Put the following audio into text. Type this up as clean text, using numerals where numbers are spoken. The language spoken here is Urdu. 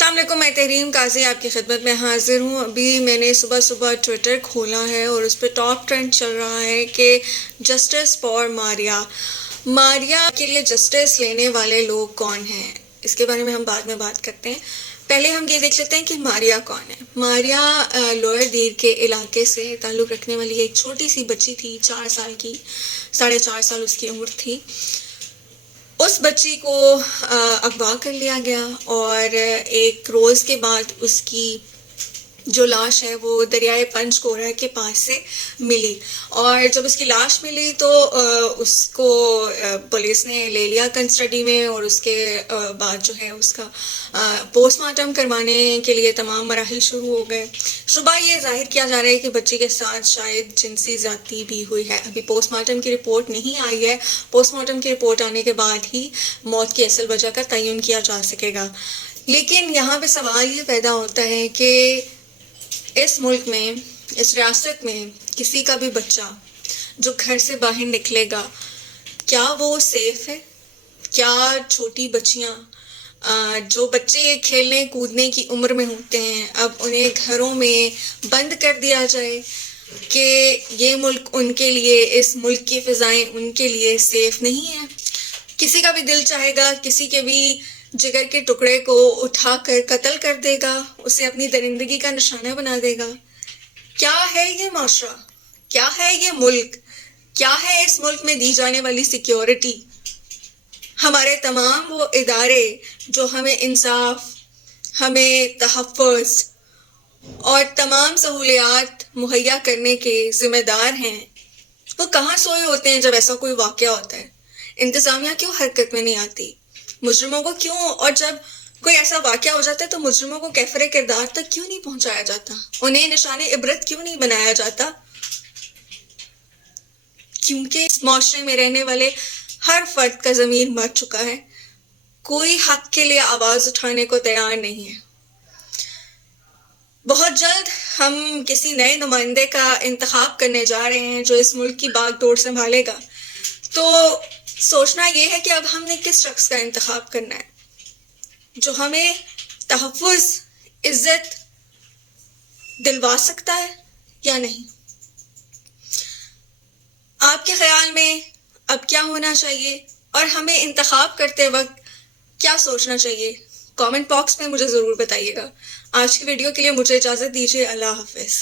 السلام علیکم، میں تحریم قاضی آپ کی خدمت میں حاضر ہوں۔ ابھی میں نے صبح ٹویٹر کھولا ہے اور اس پہ ٹاپ ٹرینڈ چل رہا ہے کہ جسٹس فار ماریا کے لیے جسٹس لینے والے لوگ کون ہیں، اس کے بارے میں ہم بعد میں بات کرتے ہیں۔ پہلے ہم یہ دیکھ لیتے ہیں کہ ماریا کون ہے۔ ماریا لوئر دیر کے علاقے سے تعلق رکھنے والی ایک چھوٹی سی بچی تھی، 4 سال کی، 4.5 سال اس کی عمر تھی۔ اس بچی کو اغوا کر لیا گیا اور ایک روز کے بعد اس کی جو لاش ہے وہ دریائے پنچکورہ کے پاس سے ملی، اور جب اس کی لاش ملی تو اس کو پولیس نے لے لیا کسٹڈی میں، اور اس کے بعد جو ہے اس کا پوسٹ مارٹم کروانے کے لیے تمام مراحل شروع ہو گئے۔ صبح یہ ظاہر کیا جا رہا ہے کہ بچی کے ساتھ شاید جنسی زیادتی بھی ہوئی ہے۔ ابھی پوسٹ مارٹم کی رپورٹ نہیں آئی ہے، پوسٹ مارٹم کی رپورٹ آنے کے بعد ہی موت کی اصل وجہ کا تعین کیا جا سکے گا۔ لیکن یہاں پہ سوال یہ پیدا ہوتا ہے کہ اس ملک میں، اس ریاست میں کسی کا بھی بچہ جو گھر سے باہر نکلے گا، کیا وہ سیف ہے؟ کیا چھوٹی بچیاں جو بچے کھیلنے کودنے کی عمر میں ہوتے ہیں، اب انہیں گھروں میں بند کر دیا جائے کہ یہ ملک ان کے لیے، اس ملک کی فضائیں ان کے لیے سیف نہیں ہے؟ کسی کا بھی دل چاہے گا کسی کے بھی جگر کے ٹکڑے کو اٹھا کر قتل کر دے گا، اسے اپنی درندگی کا نشانہ بنا دے گا۔ کیا ہے یہ معاشرہ؟ کیا ہے یہ ملک؟ کیا ہے اس ملک میں دی جانے والی سیکیورٹی؟ ہمارے تمام وہ ادارے جو ہمیں انصاف، ہمیں تحفظ اور تمام سہولیات مہیا کرنے کے ذمہ دار ہیں، وہ کہاں سوئے ہوتے ہیں جب ایسا کوئی واقعہ ہوتا ہے؟ انتظامیہ کیوں حرکت میں نہیں آتی؟ مجرموں کو کیوں، اور جب کوئی ایسا واقعہ ہو جاتا ہے تو مجرموں کو کیفر کردار تک کیوں نہیں پہنچایا جاتا؟ انہیں نشان عبرت کیوں نہیں بنایا جاتا؟ کیونکہ اس معاشرے میں رہنے والے ہر فرد کا ضمیر مر چکا ہے، کوئی حق کے لیے آواز اٹھانے کو تیار نہیں ہے۔ بہت جلد ہم کسی نئے نمائندے کا انتخاب کرنے جا رہے ہیں جو اس ملک کی باغ ڈور سنبھالے گا، تو سوچنا یہ ہے کہ اب ہم نے کس شخص کا انتخاب کرنا ہے جو ہمیں تحفظ، عزت دلوا سکتا ہے یا نہیں۔ آپ کے خیال میں اب کیا ہونا چاہیے، اور ہمیں انتخاب کرتے وقت کیا سوچنا چاہیے؟ کامنٹ باکس میں مجھے ضرور بتائیے گا۔ آج کی ویڈیو کے لیے مجھے اجازت دیجیے۔ اللہ حافظ۔